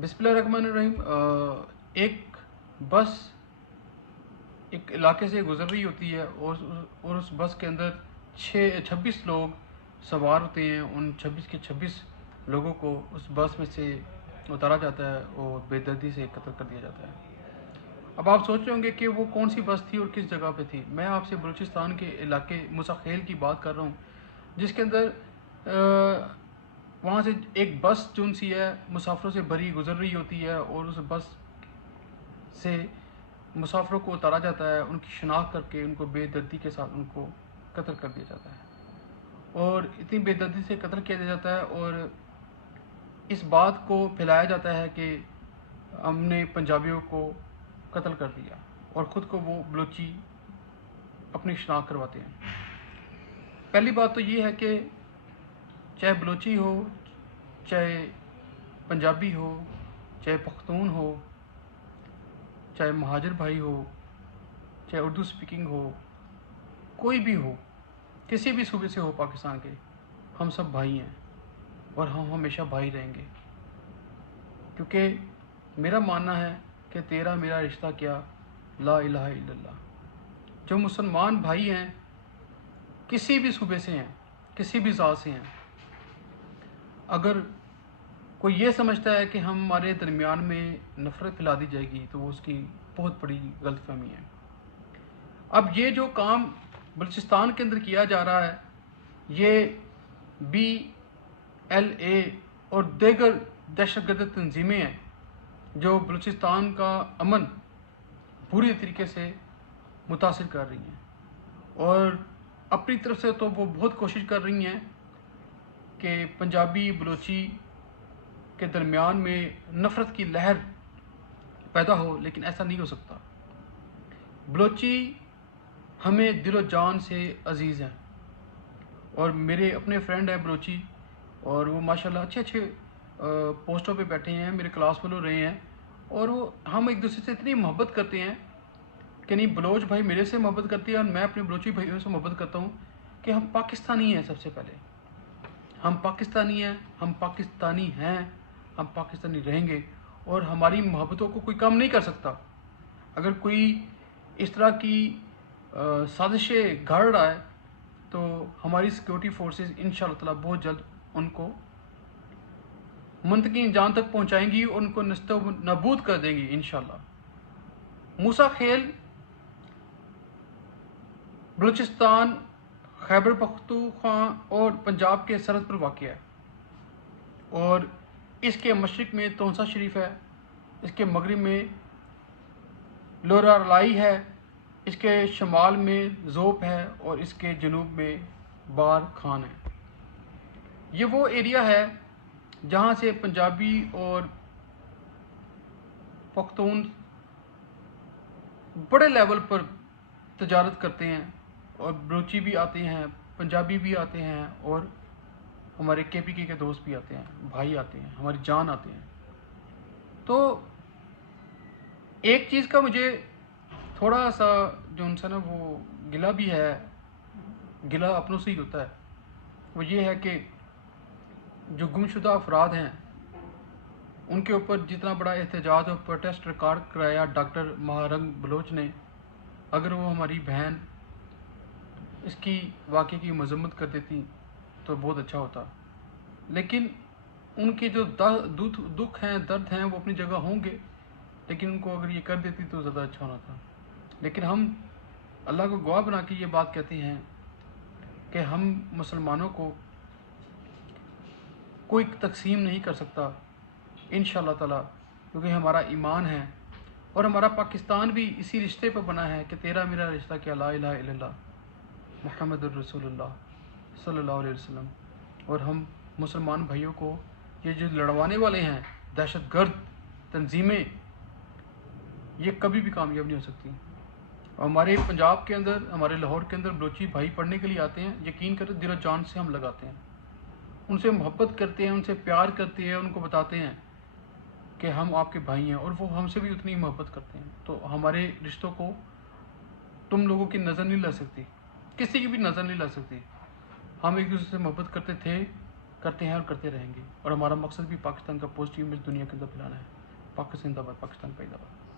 बिस्मिल्लाहिर्रहमानिर्रहीम। एक बस एक इलाके से गुजर रही होती है और उस बस के अंदर 26 लोग सवार होते हैं। उन 26 के 26 लोगों को उस बस में से उतारा जाता है और बेदर्दी से कत्ल कर दिया जाता है। अब आप सोच रहे होंगे कि वो कौन सी बस थी और किस जगह पे थी। मैं आपसे बलूचिस्तान के इलाके मुसाखेल की बात कर रहा हूँ, जिसके अंदर वहाँ से एक बस जो सी है मुसाफिरों से भरी गुजर रही होती है और उस बस से मुसाफिरों को उतारा जाता है, उनकी शनाख्त करके उनको बेदर्दी के साथ उनको कत्ल कर दिया जाता है। और इतनी बेदर्दी से कत्ल किया जाता है और इस बात को फैलाया जाता है कि हमने पंजाबियों को कत्ल कर दिया और ख़ुद को वो बलोची अपनी शनाख्त करवाते हैं। पहली बात तो ये है कि चाहे बलोची हो, चाहे पंजाबी हो, चाहे पख्तून हो, चाहे महाजर भाई हो, चाहे उर्दू स्पीकिंग हो, कोई भी हो, किसी भी सूबे से हो पाकिस्तान के, हम सब भाई हैं और हम हमेशा भाई रहेंगे। क्योंकि मेरा मानना है कि तेरा मेरा रिश्ता क्या, ला इलाहा इल्लल्लाह। जो मुसलमान भाई हैं, किसी भी सूबे से हैं, किसी भी ज़ात से हैं, अगर कोई ये समझता है कि हमारे दरमियान में नफ़रत फैला दी जाएगी तो वो उसकी बहुत बड़ी गलतफहमी है। अब ये जो काम बलूचिस्तान के अंदर किया जा रहा है, ये BLA और दीगर दहशतगर्द तंजीमें हैं जो बलूचिस्तान का अमन बुरी तरीके से मुतासिर कर रही हैं। और अपनी तरफ से तो वो बहुत कोशिश कर रही हैं कि पंजाबी बलोची के दरमियान में नफ़रत की लहर पैदा हो, लेकिन ऐसा नहीं हो सकता। बलोची हमें दिलो जान से अजीज़ हैं और मेरे अपने फ्रेंड हैं बलोची और वो माशाल्लाह अच्छे अच्छे पोस्टों पे बैठे हैं, मेरे क्लास फेलो रहे हैं और वो हम एक दूसरे से इतनी मोहब्बत करते हैं कि नहीं, बलोच भाई मेरे से मोहब्बत करती है और मैं अपने बलोची भाइयों से मोहब्बत करता हूँ कि हम पाकिस्तानी हैं। सबसे पहले हम पाकिस्तानी हैं, हम पाकिस्तानी हैं, हम पाकिस्तानी रहेंगे और हमारी मोहब्बतों को कोई कम नहीं कर सकता। अगर कोई इस तरह की साजिशें गढ़ रहा है तो हमारी सिक्योरिटी फोर्सेस इंशाअल्लाह ताला बहुत जल्द उनको मुंतकी जान तक पहुंचाएंगी और उनको नस्तो नबूद कर देंगी इंशाअल्लाह। मूसा खेल बलूचिस्तान, खैबर पख्तूनख्वा और पंजाब के सरहद पर वाक़ है और इसके मशरिक़ में तोंसा शरीफ है, इसके मगरिब में लोरालाई है, इसके शमाल में ज़ोप है और इसके जनूब में बार खान है। ये वो एरिया है जहाँ से पंजाबी और पख्तून बड़े लेवल पर तजारत करते हैं और बलोची भी आते हैं, पंजाबी भी आते हैं और हमारे KPK के दोस्त भी आते हैं, भाई आते हैं, हमारी जान आते हैं। तो एक चीज़ का मुझे थोड़ा सा जो उनसे ना वो गिला भी है, गिला अपनों से ही होता है, वो ये है कि जो गुमशुदा अफराद हैं उनके ऊपर जितना बड़ा एहतजाज और प्रोटेस्ट रिकॉर्ड कराया डॉक्टर महारंग बलोच ने, अगर वो हमारी बहन इसकी वाक़े की मजम्मत कर देती तो बहुत अच्छा होता। लेकिन उनके जो दुख हैं, दर्द हैं, वो अपनी जगह होंगे, लेकिन उनको अगर ये कर देती तो ज़्यादा अच्छा होना था। लेकिन हम अल्लाह को गवाह बना के ये बात कहते हैं कि हम मुसलमानों को कोई तकसीम नहीं कर सकता इंशाअल्लाह ताला, क्योंकि हमारा ईमान है और हमारा पाकिस्तान भी इसी रिश्ते पर बना है कि तेरा मेरा रिश्ता क्या, ला इलाहा इल्लल्लाह मुहम्मदुर रसूलुल्लाह सल्लल्लाहु अलैहि वसल्लम। और हम मुसलमान भाइयों को ये जो लड़वाने वाले हैं दहशतगर्द तंजीमें, ये कभी भी कामयाब नहीं हो सकती। हमारे पंजाब के अंदर, हमारे लाहौर के अंदर बलोची भाई पढ़ने के लिए आते हैं, यकीन करें दिलो जान से हम लगाते हैं, उनसे मोहब्बत करते हैं, उनसे प्यार करते हैं, उनको बताते हैं कि हम आपके भाई हैं और वो हमसे भी उतनी मोहब्बत करते हैं। तो हमारे रिश्तों को तुम लोगों की नज़र नहीं लग सकती, किसी की भी नज़र नहीं लग सकती। हम एक दूसरे से मोहब्बत करते थे کرتے ہیں اور کرتے رہیں گے، اور ہمارا مقصد بھی پاکستان کا پازیٹیو امیج دنیا کے اندر پھیلانا ہے۔ پاکستان زندہ باد، پاکستان پائیدہ باد۔